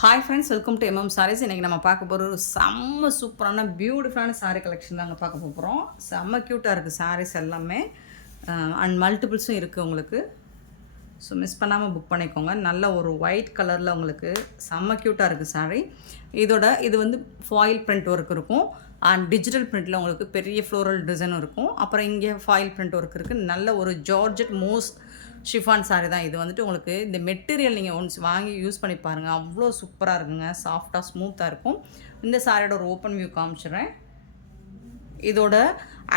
Hi friends, welcome to MM sarees. இன்றைக்கி நம்ம பார்க்க போகிற ஒரு செம்ம சூப்பரான பியூட்டிஃபுல்லான சாரீ கலெக்ஷன் தாங்க பார்க்க போகிறோம். செம்ம க்யூட்டாக இருக்குது சாரீஸ் எல்லாமே, அண்ட் மல்டிபிள்ஸும் இருக்குது உங்களுக்கு. ஸோ மிஸ் பண்ணாமல் புக் பண்ணிக்கோங்க. நல்ல ஒரு ஒயிட் கலரில் உங்களுக்கு செம்ம க்யூட்டாக இருக்குது சாரீ. இது வந்து ஃபாயில் பிரிண்ட் ஒர்க் இருக்கும் அண்ட் டிஜிட்டல் பிரிண்ட்டில் உங்களுக்கு பெரிய ஃப்ளோரல் டிசைனும் இருக்கும். அப்புறம் இங்கே ஃபாயில் பிரிண்ட் ஒர்க் இருக்குது. நல்ல ஒரு ஜார்ஜெட் மோஸ் ஷிஃபான் சாரீ தான் இது. வந்துட்டு உங்களுக்கு இந்த மெட்டீரியல் நீங்கள் ஒன்ஸ் வாங்கி யூஸ் பண்ணி பாருங்கள், அவ்வளோ சூப்பராக இருக்குங்க. சாஃப்டாக ஸ்மூத்தாக இருக்கும். இந்த சாரியோட ஒரு ஓப்பன் வியூ காமிச்சிடுறேன். இதோட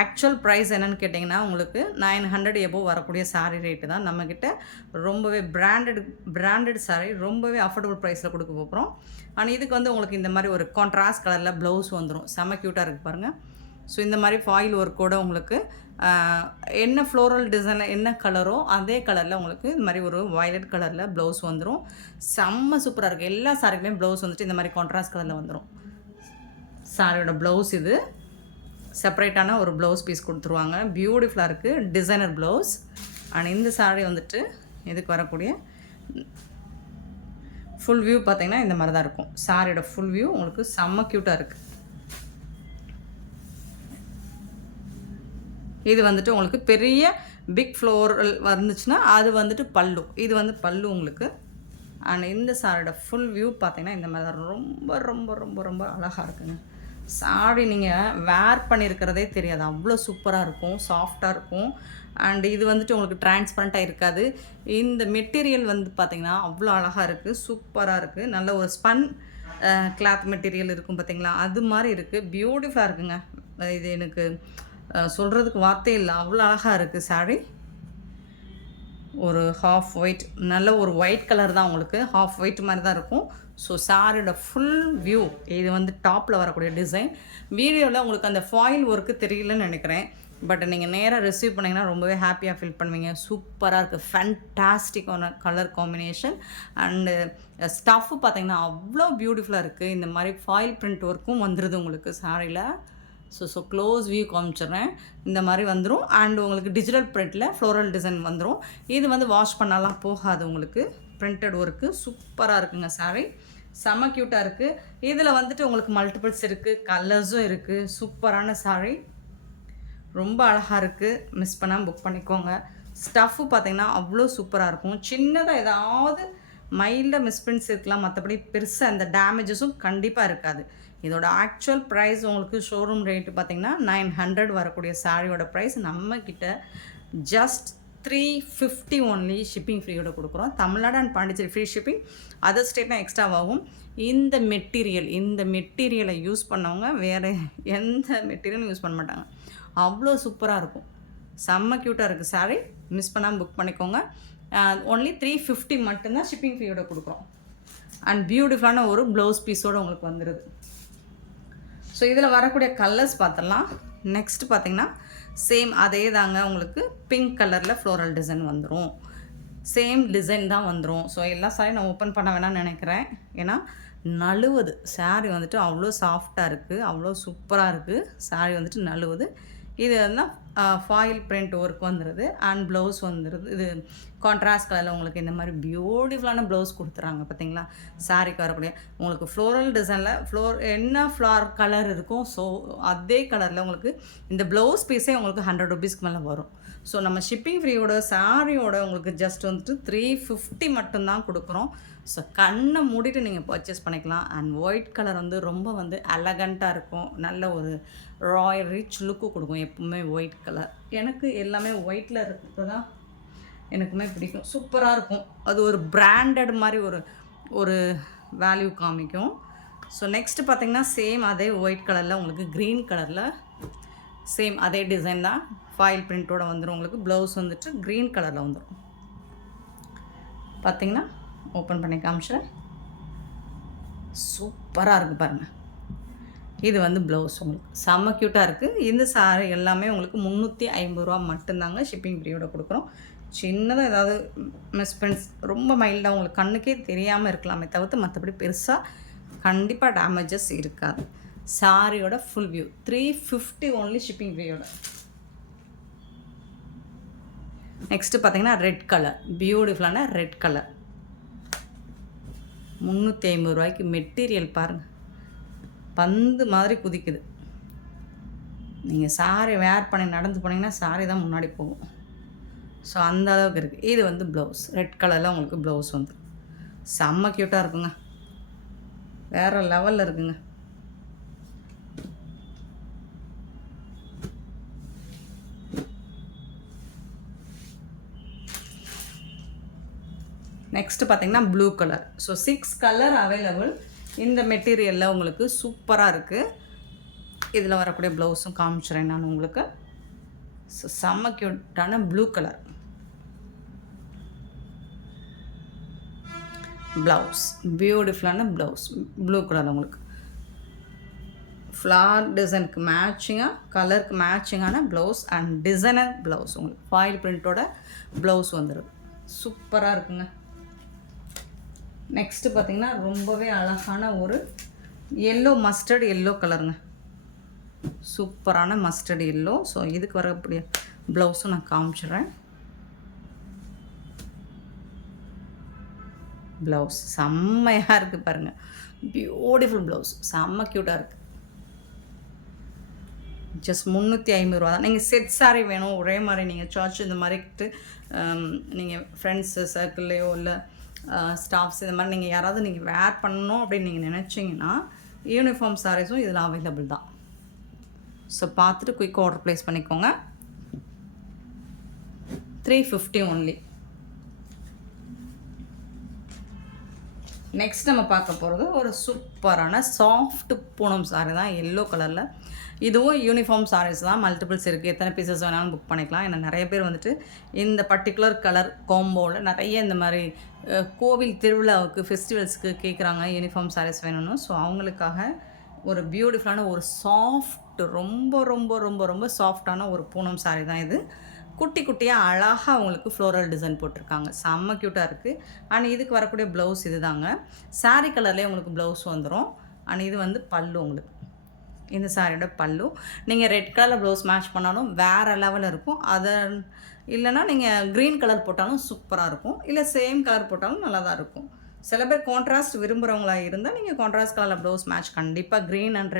ஆக்சுவல் ப்ரைஸ் என்னென்னு கேட்டிங்கன்னா உங்களுக்கு 900 எபோவ் வரக்கூடிய சாரீ ரேட்டு தான். நம்மக்கிட்ட ரொம்பவே பிராண்டட் சாரீ ரொம்பவே அஃபோர்டபுள் ப்ரைஸில் கொடுக்க போகிறோம். ஆனால் இதுக்கு வந்து உங்களுக்கு இந்த மாதிரி ஒரு கான்ட்ராஸ்ட் கலரில் ப்ளவுஸ் வந்துடும். செம்ம க்யூட்டாக இருக்குது பாருங்கள். ஸோ இந்த மாதிரி ஃபாயில் ஒர்க்கோடு உங்களுக்கு என்ன ஃப்ளோரல் டிசைனில் என்ன கலரோ அதே கலரில் உங்களுக்கு இந்த மாதிரி ஒரு வயலட் கலரில் ப்ளவுஸ் வந்துடும். செம்ம சூப்பராக இருக்குது. எல்லா சாரிக்குமே ப்ளவுஸ் வந்துட்டு இந்த மாதிரி கான்ட்ராஸ்ட் கலரில் வந்துடும். சாரியோட ப்ளவுஸ் இது செப்பரேட்டான ஒரு ப்ளவுஸ் பீஸ் கொடுத்துருவாங்க. பியூட்டிஃபுல்லாக இருக்குது, டிசைனர் ப்ளவுஸ். அண்ட் இந்த சாரீ வந்துட்டு இதுக்கு வரக்கூடிய ஃபுல் வியூ பார்த்திங்கன்னா இந்த மாதிரி தான் இருக்கும். சாரியோட ஃபுல் வியூ உங்களுக்கு செம்ம க்யூட்டாக இருக்குது. இது வந்துட்டு உங்களுக்கு பெரிய பிக் ஃப்ளோரல் வந்துச்சுன்னா அது வந்துட்டு பல்லு. இது வந்து பல்லு உங்களுக்கு. அண்ட் இந்த சாரியோட ஃபுல் வியூ பார்த்திங்கன்னா இந்த மாதிரி தான். ரொம்ப ரொம்ப ரொம்ப ரொம்ப அழகாக இருக்குங்க. சாரி நீங்கள் வேர் பண்ணியிருக்கிறதே தெரியாது, அவ்வளோ சூப்பராக இருக்கும், சாஃப்டாக இருக்கும். அண்ட் இது வந்துட்டு உங்களுக்கு டிரான்ஸ்பரண்ட்டாக இருக்காது. இந்த மெட்டீரியல் வந்து பார்த்திங்கன்னா அவ்வளோ அழகாக இருக்குது, சூப்பராக இருக்குது. நல்ல ஒரு ஸ்பன் கிளாத் மெட்டீரியல் இருக்கும் பார்த்திங்களா, அது மாதிரி இருக்குது. பியூட்டிஃபுல்லாக இருக்குங்க. இது எனக்கு சொல்கிறதுக்கு வார்த்தை இல்லை, அவ்வளோ அழகாக இருக்குது சாரீ. ஒரு ஹாஃப் ஒயிட், நல்ல ஒரு ஒயிட் கலர் தான் உங்களுக்கு, ஹாஃப் ஒயிட் மாதிரி தான் இருக்கும். ஸோ சாரியோட ஃபுல் வியூ இது வந்து டாப்பில் வரக்கூடிய டிசைன். வீடியோவில் உங்களுக்கு அந்த ஃபாயில் ஒர்க்கு தெரியலன்னு நினைக்கிறேன், பட் நீங்கள் நேராக ரிசீவ் பண்ணிங்கன்னா ரொம்பவே ஹாப்பியாக ஃபீல் பண்ணுவீங்க. சூப்பராக இருக்குது, ஃபேன்டாஸ்டிக்கான கலர் காம்பினேஷன். அண்டு ஸ்டஃப்பு பார்த்திங்கன்னா அவ்வளோ பியூட்டிஃபுல்லாக இருக்குது. இந்த மாதிரி ஃபாயில் பிரிண்ட் ஒர்க்கும் வந்துடுது உங்களுக்கு சாரியில். ஸோ க்ளோஸ் வியூ காமிச்சிட்றேன். இந்த மாதிரி வந்துடும். அண்ட் உங்களுக்கு டிஜிட்டல் பிரிண்டில் ஃப்ளோரல் டிசைன் வந்துடும். இது வந்து வாஷ் பண்ணாலாம் போகாது உங்களுக்கு. பிரிண்டட் ஒர்க்கு சூப்பராக இருக்குங்க சாரீ. செம்ம க்யூட்டாக இருக்குது. இதில் வந்துட்டு உங்களுக்கு மல்டிபிள்ஸ் இருக்குது, கலர்ஸும் இருக்குது. சூப்பரான சாரீ, ரொம்ப அழகாக இருக்குது. மிஸ் பண்ணாமல் புக் பண்ணிக்கோங்க. ஸ்டஃப்பு பார்த்திங்கன்னா அவ்வளோ சூப்பராக இருக்கும். சின்னதாக ஏதாவது மைல்டாக மிஸ்பிரிண்ட்ஸ் இருக்கலாம், மற்றபடி பெருசாக இந்த டேமேஜஸும் கண்டிப்பாக இருக்காது. இதோட ஆக்சுவல் ப்ரைஸ் உங்களுக்கு ஷோரூம் ரேட்டு பார்த்திங்கன்னா 900 வரக்கூடிய சாரியோட ப்ரைஸ் நம்மக்கிட்ட ஜஸ்ட் 350 ஒன்லி. ஷிப்பிங் ஃப்ரீயோட கொடுக்குறோம். Tamil Nadu and Pondicherry free shipping, other ஸ்டேட்னா எக்ஸ்ட்ராவாகும். இந்த மெட்டீரியலை யூஸ் பண்ணவங்க வேறு எந்த மெட்டீரியலும் யூஸ் பண்ண மாட்டாங்க. அவ்வளோ சூப்பராக இருக்கும். செம்ம க்யூட்டாக இருக்குது சாரீ. மிஸ் பண்ணாமல் புக் பண்ணிக்கோங்க. ஒன்லி 350 மட்டும்தான் ஷிப்பிங் ஃப்ரீயோட கொடுக்குறோம். அண்ட் பியூட்டிஃபுல்லான ஒரு ப்ளவுஸ் பீஸோடு உங்களுக்கு வந்துடுது. ஸோ இதில் வரக்கூடிய கலர்ஸ் பார்த்துடலாம். நெக்ஸ்ட் பார்த்திங்கன்னா சேம் அதே தாங்க, உங்களுக்கு பிங்க் கலரில் ஃப்ளோரல் டிசைன் வந்துடும். சேம் டிசைன் தான் வந்துடும். ஸோ எல்லா சாரியும் நான் ஓப்பன் பண்ண வேணாம்னு நினைக்கிறேன், ஏன்னா நழுவுது. சாரீ வந்துட்டு அவ்வளோ சாஃப்டாக இருக்குது, அவ்வளோ சூப்பராக இருக்குது. சாரீ வந்துட்டு நழுவுது. இது வந்து ஃபாயில் பிரிண்ட் ஒர்க் வந்துடுது. அண்ட் ப்ளவுஸ் வந்துடுது. இது கான்ட்ராஸ்ட் கலரில் உங்களுக்கு இந்த மாதிரி பியூட்டிஃபுல்லான ப்ளவுஸ் கொடுத்துறாங்க பார்த்தீங்களா. சாரீக்கு வரக்கூடிய உங்களுக்கு ஃப்ளோரல் டிசைனில் என்ன ஃப்ளார் கலர் இருக்கும், ஸோ அதே கலரில் உங்களுக்கு இந்த ப்ளவுஸ் பீஸே உங்களுக்கு 100 ருபீஸ்க்கு மேலே வரும். ஸோ நம்ம ஷிப்பிங் ஃப்ரீயோட சாரியோட உங்களுக்கு ஜஸ்ட் வந்துட்டு 350 மட்டும்தான் கொடுக்குறோம். ஸோ கண்ணை மூடிட்டு நீங்கள் பர்ச்சேஸ் பண்ணிக்கலாம். அண்ட் ஒயிட் கலர் வந்து ரொம்ப வந்து எலகண்ட்டாக இருக்கும். நல்ல ஒரு ராயல் ரிச் லுக்கு கொடுக்கும் எப்பவுமே ஒயிட் கலர். எனக்கு எல்லாமே ஒயிட்டில் இருக்கிறது தான் எனக்குமே பிடிக்கும். சூப்பராக இருக்கும். அது ஒரு பிராண்டட் மாதிரி ஒரு வேல்யூ காமிக்கும். ஸோ நெக்ஸ்ட்டு பார்த்திங்கன்னா சேம் அதே ஒயிட் கலரில் உங்களுக்கு க்ரீன் கலரில் சேம் அதே டிசைன் தான். ஃபாயில் பிரிண்ட்டோடு வந்துடும். உங்களுக்கு ப்ளவுஸ் வந்துட்டு க்ரீன் கலரில் வந்துடும். பார்த்திங்கன்னா ஓப்பன் பண்ணி காமிச்சிடறேன். சூப்பராக இருக்குது பாருங்கள். இது வந்து ப்ளவுஸ் உங்களுக்கு செம்ம க்யூட்டாக இருக்குது. இந்த சாரி எல்லாமே உங்களுக்கு 350 ரூபா மட்டும்தாங்க ஷிப்பிங் ஃப்ரீயோட கொடுக்குறோம். சின்னதாக ஏதாவது மிஸ்பிரிண்ட்ஸ் ரொம்ப மைல்டாக உங்களுக்கு கண்ணுக்கே தெரியாமல் இருக்கலாமே தவிர்த்து மற்றபடி பெருசாக கண்டிப்பாக டேமேஜஸ் இருக்காது. சாரியோட ஃபுல் வியூ 350 ஒன்லி ஷிப்பிங் ஃப்ரீயோட. நெக்ஸ்ட்டு பார்த்திங்கன்னா ரெட் கலர், பியூட்டிஃபுல்லான ரெட் கலர். ரூ. 350 மெட்டீரியல் பாருங்கள், பந்து மாதிரி குதிக்குது. நீங்கள் சாரி வேர் பண்ணி நடந்து போனீங்கன்னா சாரி தான் முன்னாடி போகும். ஸோ அந்த அளவுக்கு இருக்குது. இது வந்து ப்ளவுஸ், ரெட் கலரில் உங்களுக்கு ப்ளவுஸ் வந்து செம்ம க்யூட்டாக இருக்குங்க, வேறு லெவலில் இருக்குங்க. நெக்ஸ்ட்டு பார்த்தீங்கன்னா blue colour. So 6 colour available இந்த மெட்டீரியலில் உங்களுக்கு சூப்பராக இருக்குது. இதில் வரக்கூடிய ப்ளவுஸும் காமிச்சிடுறேன் நான் உங்களுக்கு. ஸோ செம்ம க்யூட்டான ப்ளூ கலர் ப்ளவுஸ், பியூட்டிஃபுல்லான ப்ளவுஸ் ப்ளூ கலர் உங்களுக்கு ஃப்ளார் டிசைனுக்கு மேட்சிங்காக, கலருக்கு மேட்சிங்கான ப்ளவுஸ் அண்ட் டிசைனர் ப்ளவுஸ் உங்களுக்கு ஃபாயில் பிரிண்ட்டோட ப்ளவுஸ் வந்துடுது. சூப்பராக இருக்குங்க. நெக்ஸ்ட்டு பார்த்திங்கன்னா ரொம்பவே அழகான ஒரு எல்லோ, மஸ்டர்ட் எல்லோ கலருங்க, சூப்பரான மஸ்டர்ட் எல்லோ. ஸோ இதுக்கு வரக்கூடிய ப்ளவுஸும் நான் காமிச்சிடுறேன். ப்ளவுஸ் செம்மையாக இருக்குது பாருங்கள், பியூட்டிஃபுல் ப்ளவுஸ், செம்ம க்யூட்டாக இருக்குது. ஜஸ்ட் 350 தான். நீங்கள் செட் சாரி வேணும் ஒரே மாதிரி, நீங்கள் சர்ச் இந்த மாதிரிட்டு நீங்கள் ஃப்ரெண்ட்ஸு சர்க்கிள்லையோ இல்லை ஸ்டாஃப்ஸ் இந்த மாதிரி நீங்கள் யாராவது நீங்கள் வேர் பண்ணணும் அப்படின்னு நீங்கள் நினச்சிங்கன்னா யூனிஃபார்ம் சாரீஸும் இதில் அவைலபிள் தான். ஸோ பார்த்துட்டு குயிக்காக ஆர்டர் ப்ளேஸ் பண்ணிக்கோங்க. 350 ஒன்லி. நெக்ஸ்ட் நம்ம பார்க்க போகிறது ஒரு சூப்பரான சாஃப்ட் பூனம் சாரீ தான், எல்லோ கலரில். இதுவும் யூனிஃபார்ம் சாரீஸ் தான், மல்டிபிள்ஸ் இருக்குது, எத்தனை பீசஸ் வேணாலும் புக் பண்ணிக்கலாம். ஏன்னா நிறைய பேர் வந்துட்டு இந்த பர்டிகுலர் கலர் காம்போவில் நிறைய இந்த மாதிரி கோவில் திருவிழாவுக்கு ஃபெஸ்டிவல்ஸுக்கு கேட்குறாங்க யூனிஃபார்ம் சாரீஸ் வேணும்னு. ஸோ அவங்களுக்காக ஒரு பியூட்டிஃபுல்லான ஒரு சாஃப்ட், ரொம்ப ரொம்ப ரொம்ப ரொம்ப சாஃப்டான ஒரு பூனம் சாரீ தான் இது. குட்டி குட்டியாக அழகாக உங்களுக்கு ஃப்ளோரல் டிசைன் போட்டிருக்காங்க, செம்ம க்யூட்டாக இருக்குது. அண்ட் இதுக்கு வரக்கூடிய ப்ளவுஸ் இது தாங்க, சாரீ கலர்லேயே உங்களுக்கு ப்ளவுஸ் வந்துடும். அண்ட் இது வந்து பல்லு உங்களுக்கு, இந்த சாரியோட பல்லு. நீங்கள் ரெட் கலரில் ப்ளவுஸ் மேட்ச் பண்ணாலும் வேறு லெவலில் இருக்கும். அதை இல்லைனா நீங்கள் க்ரீன் கலர் போட்டாலும் சூப்பராக இருக்கும், இல்லை சேம் கலர் போட்டாலும் நல்லா தான் இருக்கும். சில பேர் கான்ட்ராஸ்ட் விரும்புகிறவங்களாக இருந்தால் நீங்கள் கான்ட்ராஸ்ட் கலரில் ப்ளவுஸ் மேட்ச் கண்டிப்பாக க்ரீன் அண்ட்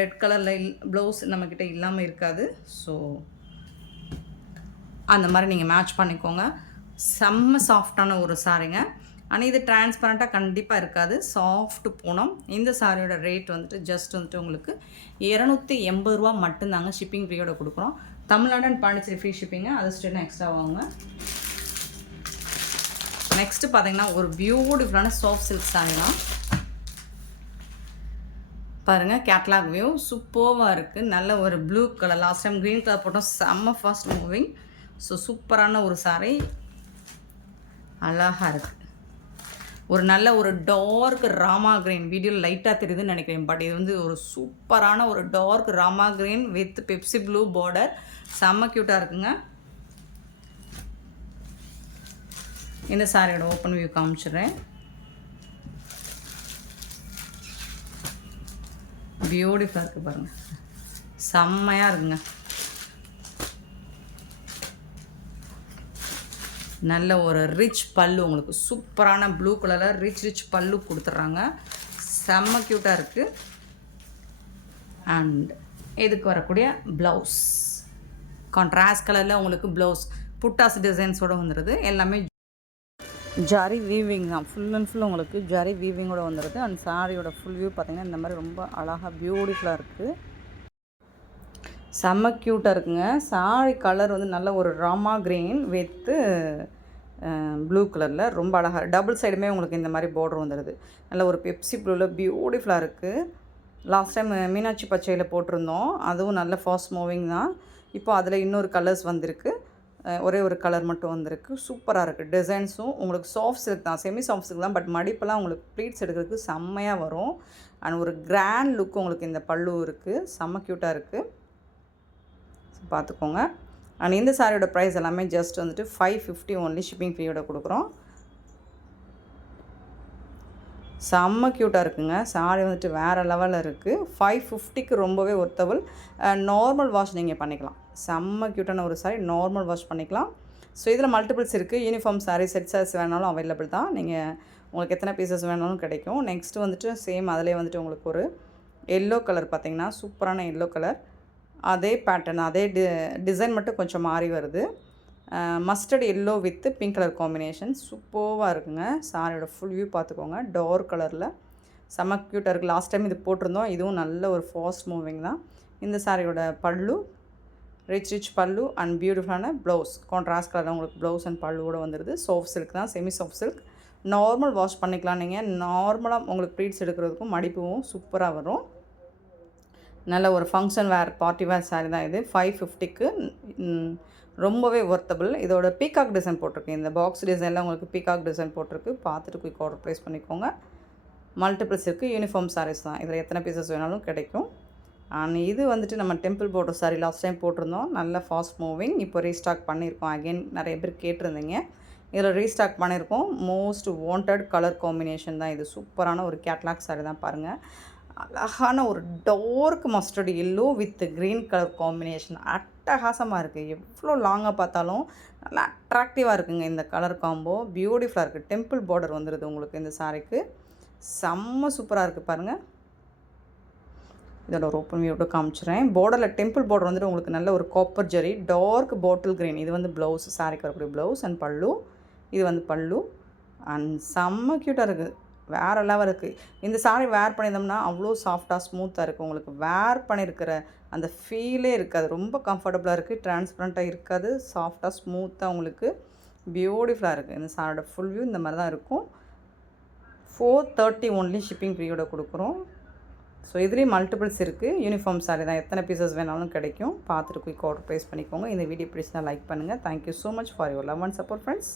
ரெட் கலரில் ப்ளவுஸ் நம்மக்கிட்ட இல்லாமல் இருக்காது. ஸோ அந்த மாதிரி நீங்கள் மேட்ச் பண்ணிக்கோங்க. செம்ம சாஃப்டான ஒரு சாரீங்க. ஆனால் இது டிரான்ஸ்பரண்ட்டாக கண்டிப்பாக இருக்காது, சாஃப்ட் பூனம். இந்த சாரியோட ரேட் வந்துட்டு ஜஸ்ட் வந்துட்டு உங்களுக்கு 280 ரூபா மட்டும்தாங்க, ஷிப்பிங் ஃப்ரீயோட கொடுக்குறோம். தமிழ்நாடு அண்ட் பாண்டிச்சேரி ஃப்ரீ ஷிப்பிங்க, அது ஸ்டேட்னா எக்ஸ்ட்ரா வாங்க. நெக்ஸ்ட்டு பார்த்தீங்கன்னா ஒரு பியூட்டிஃபுல்லான சாஃப்ட் சில்க் சாரீ தான் பாருங்கள், கேட்லாக் வியூ சூப்பராக இருக்குது. நல்ல ஒரு blue colour, last time green colour போட்டோம், செம்ம ஃபாஸ்ட் மூவிங். ஸோ சூப்பரான ஒரு சாரீ, அழகாக இருக்குது. ஒரு நல்ல ஒரு டார்க் ராமா கிரீன், வீடியோவில் லைட்டாக தெரியுதுன்னு நினைக்கிறேன், பட் இது வந்து ஒரு சூப்பரான ஒரு dark rama green with Pepsi blue border, செம்ம க்யூட்டாக இருக்குங்க. இந்த சாரியோட ஓப்பன் வியூ காமிச்சிடுறேன். பியூட்டிஃபுல்லாக இருக்குது பாருங்கள், செம்மையாக இருக்குங்க. நல்ல ஒரு ரிச் பல்லு உங்களுக்கு, சூப்பரான ப்ளூ கலரில் ரிச் பல்லு கொடுத்துட்றாங்க, செம்ம க்யூட்டாக இருக்குது. அண்ட் இதுக்கு வரக்கூடிய ப்ளவுஸ் கான்ட்ராஸ்ட் கலரில் உங்களுக்கு ப்ளவுஸ் புட்டாஸ் டிசைன்ஸோடு வந்துடுது. எல்லாமே ஜரி வீவிங் தான், ஃபுல் அண்ட் ஃபுல் உங்களுக்கு ஜரி வீவிங்கோட வந்துடுது. அண்ட் சாரியோட ஃபுல் வியூ பார்த்திங்கன்னா இந்த மாதிரி ரொம்ப அழகாக பியூட்டிஃபுல்லாக இருக்குது, செம்ம க்யூட்டாக இருக்குங்க. சாரி கலர் வந்து நல்ல ஒரு ராமா கிரீன் வித்து ப்ளூ கலரில் ரொம்ப அழகாக, டபுள் சைடுமே உங்களுக்கு இந்த மாதிரி பார்டர் வந்துடுது. நல்ல ஒரு பெப்சி ப்ளூவில் பியூட்டிஃபுல்லாக இருக்குது. லாஸ்ட் டைம் மீனாட்சி பச்சையில் போட்டிருந்தோம், அதுவும் நல்ல ஃபாஸ்ட் மூவிங் தான். இப்போ அதில் இன்னொரு கலர்ஸ் வந்திருக்கு, ஒரே ஒரு கலர் மட்டும் வந்திருக்கு, சூப்பராக இருக்குது. டிசைன்ஸும் உங்களுக்கு சாஃப்ட் சில்க் தான், செமி சாஃப்ட் சில்க் தான், பட் மடிப்பெல்லாம் உங்களுக்கு ப்ளீட்ஸ் எடுக்கிறதுக்கு செம்மையாக வரும். அண்ட் ஒரு கிராண்ட் லுக் உங்களுக்கு இந்த பல்லு இருக்குது, செம்ம க்யூட்டாக இருக்குது, பார்த்துக்கோங்க. அண்ட் இந்த சாரியோட ப்ரைஸ் எல்லாமே ஜஸ்ட் வந்துட்டு 550 ஒன்லி, ஷிப்பிங் ஃப்ரீயோட கொடுக்குறோம். செம்ம க்யூட்டாக இருக்குங்க, சாரி வந்துட்டு வேறு லெவலில் இருக்குது. 550க்கு ரொம்பவே ஒர்த்தபிள். நார்மல் வாஷ் நீங்கள் பண்ணிக்கலாம், செம்ம க்யூட்டான ஒரு சாரி, நார்மல் வாஷ் பண்ணிக்கலாம். ஸோ இதில் மல்டிபிள்ஸ் இருக்குது, யூனிஃபார்ம் சாரீ செட் சாரீஸ் வேணாலும் அவைலபிள் தான். நீங்கள் உங்களுக்கு எத்தனை பீசஸ் வேணாலும் கிடைக்கும். நெக்ஸ்ட்டு வந்துட்டு சேம் அதிலே வந்துட்டு உங்களுக்கு ஒரு எல்லோ கலர் பார்த்திங்கன்னா சூப்பரான எல்லோ கலர். அதே பேட்டர்ன் அதே டிசைன் மட்டும் கொஞ்சம் மாறி வருது. Mustard yellow with pink colour combination சூப்பராக இருக்குங்க. சாரியோட ஃபுல் வியூ பார்த்துக்கோங்க. டார்க் கலரில் செம்ம க்யூட்டாக இருக்குது. லாஸ்ட் டைம் இது போட்டிருந்தோம். இதுவும் நல்ல ஒரு ஃபாஸ்ட் மூவிங் தான். இந்த சாரியோட பல்லு ரிச் பல்லு அண்ட் பியூட்டிஃபுல்லான ப்ளவுஸ் கான்ட்ராஸ்ட் கலரில் உங்களுக்கு ப்ளவுஸ் அண்ட் பல்லுவோட வந்துடுது. சாஃப்ட் சில்க் தான், semi soft silk. Normal wash பண்ணிக்கலாம். நீங்கள் நார்மலாக உங்களுக்கு ப்ளீட்ஸ் எடுக்கிறதுக்கும் மடிப்பும் சூப்பராக வரும். நல்ல ஒரு ஃபங்க்ஷன் வேர் பார்ட்டி வேர் சாரீ தான் இது. 550க்கு ரொம்பவே ஒர்த்தபிள். இதோட பீகாக் டிசைன் போட்டிருக்கு. இந்த பாக்ஸ் டிசைனில் உங்களுக்கு பீகாக் டிசைன் போட்டிருக்கு. பார்த்துட்டு குயிக் ஆர்டர் ப்ளேஸ் பண்ணிக்கோங்க. மல்டிபிள்ஸ் இருக்குது. யூனிஃபார்ம் சாரீஸ் தான். இதில் எத்தனை பீசஸ் வேணாலும் கிடைக்கும். அண்ட் இது வந்துட்டு நம்ம temple border sari last time போட்டிருந்தோம். நல்ல ஃபாஸ்ட் மூவிங். இப்போ ரீஸ்டாக் பண்ணியிருக்கோம். அகெயின் நிறைய பேர் கேட்டிருந்தீங்க. இதில் ரீஸ்டாக் பண்ணியிருக்கோம். மோஸ்ட் வாண்டட் கலர் காம்பினேஷன் தான் இது. சூப்பரான ஒரு கேட்லாக் சாரீ தான் பாருங்கள். அழகான ஒரு dark mustard yellow with green colour combination அட்டகாசமாக இருக்குது. எவ்வளோ லாங்காக பார்த்தாலும் நல்லா அட்ராக்டிவாக இருக்குங்க இந்த கலர் காம்போ. பியூட்டிஃபுல்லாக இருக்குது. டெம்பிள் பார்டர் வந்துடுது உங்களுக்கு இந்த சாரீக்கு. செம்ம சூப்பராக இருக்குது பாருங்கள். இதோட ஒரு ஓப்பன் வியூவோட காமிச்சிடுறேன். பார்டரில் டெம்பிள் பார்டர் வந்துட்டு உங்களுக்கு நல்ல ஒரு காப்பர் ஜெரி டார்க் பாட்டில் க்ரீன். இது வந்து ப்ளவுஸ், சாரிக்கு வரக்கூடிய ப்ளவுஸ் அண்ட் பல்லு. இது வந்து பல்லு அண்ட் செம்ம க்யூட்டாக இருக்குது. வேறு லெவல் இருக்குது. இந்த சாரீ வேர் பண்ணியிருந்தோம்னா அவ்வளோ சாஃப்டாக ஸ்மூத்தாக இருக்குது. உங்களுக்கு வேர் பண்ணியிருக்கிற அந்த ஃபீலே இருக்காது. ரொம்ப கம்ஃபர்டபுளாக இருக்குது. டிரான்ஸ்பரண்ட்டாக இருக்காது. சாஃப்டாக ஸ்மூத்தாக உங்களுக்கு பியூட்டிஃபுல்லாக இருக்குது. இந்த சாரியோட ஃபுல் வியூ இந்த மாதிரி தான் இருக்கும். 430 ஒன்லி ஷிப்பிங் ஃப்ரீயோட கொடுக்குறோம். ஸோ இதுலேயும் மல்டிபிள்ஸ் இருக்குது. யூனிஃபார்ம் சாரீ தான். எத்தனை பீசஸ் வேணாலும் கிடைக்கும். பார்த்துட்டு குயிக் ஆர்டர் ப்ளேஸ் பண்ணிக்கோங்க. இந்த வீடியோ பிடிச்சினா லைக் பண்ணுங்கள். Thank you so much for your love and support friends.